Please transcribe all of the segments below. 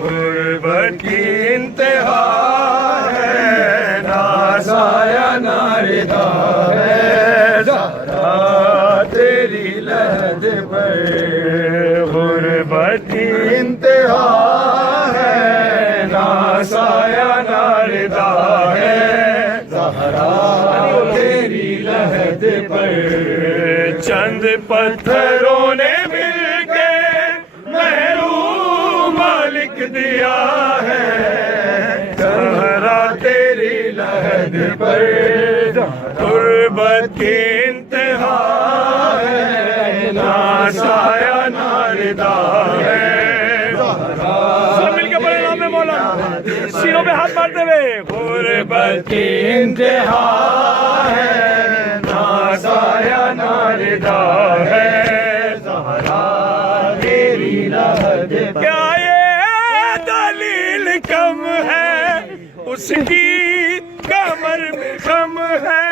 गुर्बत की इंतहा है, ना साया ना रिदा है, ज़हरा तेरी लहद पर। गुर्बत की इंतहा है, ना साया ना रिदा है, ज़हरा तेरी लहद पर। चंद पत्थरों ने मिलके महरूम मालिक दिया है, ज़हरा तेरी लहद पर। गुर्बत की इंतहा है, ना साया ना रिदा है, सब मिलके बड़े नाम में मौला सीनों पे हाथ मारते हुए। गुर्बत की इंतहा है, ना साया ना रिदा है, ज़हरा तेरी लहद पर। क्या ये दलील कम है, उसकी कमर में गम है,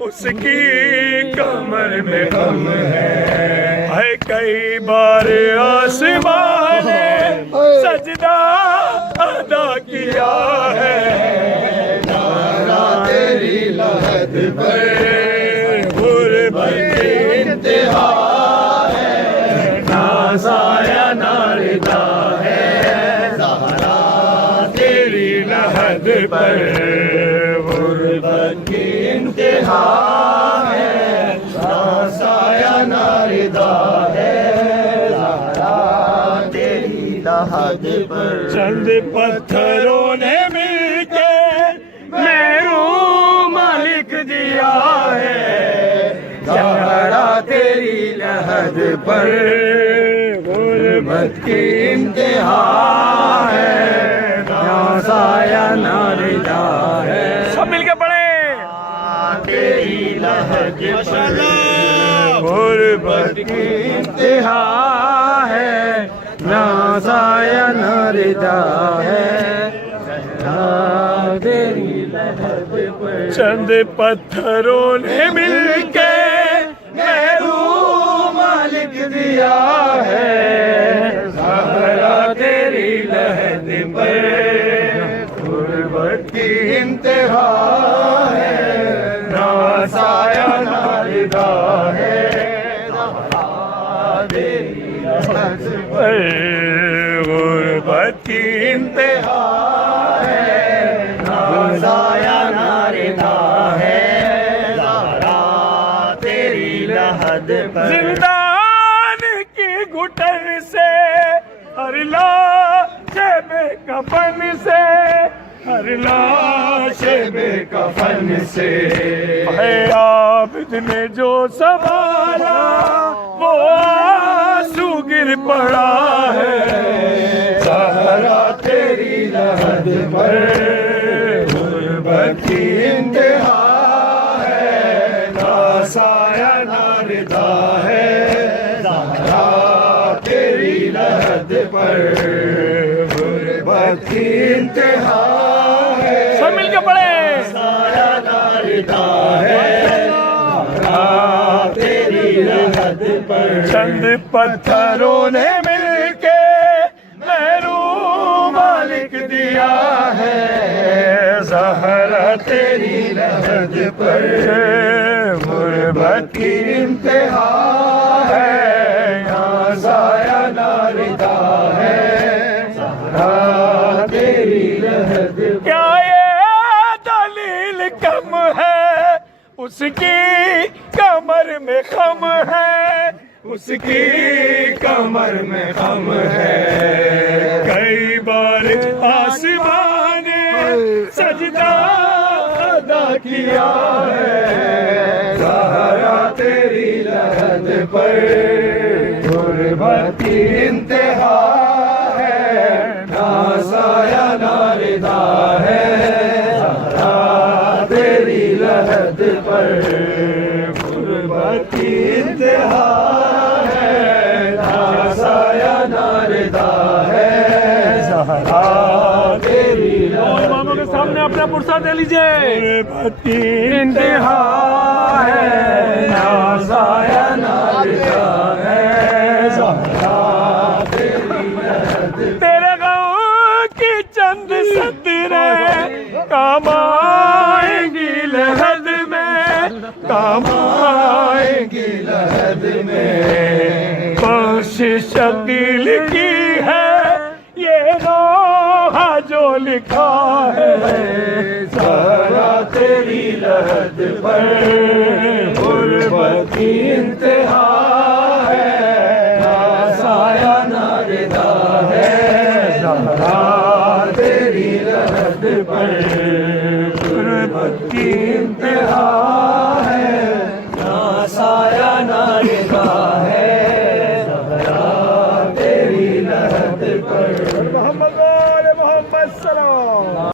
उसकी कमर में गम है। कई बार आसमान ने सजदा अदा किया है, ज़हरा तेरी लहद पर। गुर्बत की इंतहा है, ना साया ना रिदा है, ज़हरा तेरी लहद पर। गुर्बत की इंतहा है, ना साया ना रिदा है, ज़हरा तेरी लहद पर। चंद पत्थरों ने मिलके महरूम मालिक दिया है, ज़हरा तेरी लहद पर। गुर्बत की इंतहा है, ना साया ना रिदा है, सब मिलके पढ़े। तेरी लहद पर। गुर्बत की इंतहा है, ना साया ना रिदा है, ज़हरा तेरी लहद पर। चंद पत्थरों ने मिलके महरूम मालिक दिया है, ज़हरा तेरी लहद पर। गुर्बत की इंतहा है, ना साया ना रिदा है, ज़हरा तेरी लहद पर। गुर्बत की इंतहा है, ना साया ना रिदा है, ज़हरा तेरी लहद पर। जिंदान की घुटन से हर लाश बेकफन से, हर लाश बेकफन से। है आबिद ने जो संभाला, वो आंसू गिर पड़ा है, ज़हरा तेरी लहद पर। गुर्बत की इंतहा है, ना साया ना रिदा है, ज़हरा तेरी लहद पर। गुर्बत की इंतहा है, सब मिलके पढ़े। साया ना रिदा है, ज़हरा तेरी लहद पर। चंद पत्थरों ने मिलके महरूम मालिक दिया है, ज़हरा तेरी लहद पर। गुर्बत की इंतहा है, ना साया ना रिदा है, ज़हरा तेरी लहद। क्या ये दलील कम है, उसकी कमर में खम है, उसकी कमर में गम है। कई बार आसमान ने सजदा अदा किया है, ज़हरा तेरी लहद पर। गुर्बत की इंतहा है, ना साया ना रिदा है, ज़हरा तेरी लहद पर। गुर्बत की इंतहा है, ना साया ना रिदा है, ज़हरा सामने अपना पुरसा दे लीजिए। गुरबती इंतहा है, ना ज़ाया ना रिदा है, ज़हरा तेरे गाँव की चंद सदरें काम आएंगी लहद में, काम आएंगी लहद में। बख्शिश शकील की है ये नोहा जो लिखा है, ज़हरा तेरी लहद पर गुरबत की इंतहा है, ना साया ना रिदा है, ज़हरा तेरी लहद पर गुरबत की इंतहा है, ना साया ना रिदा है, ज़हरा तेरी लहद पर। मोहम्मद सलाम।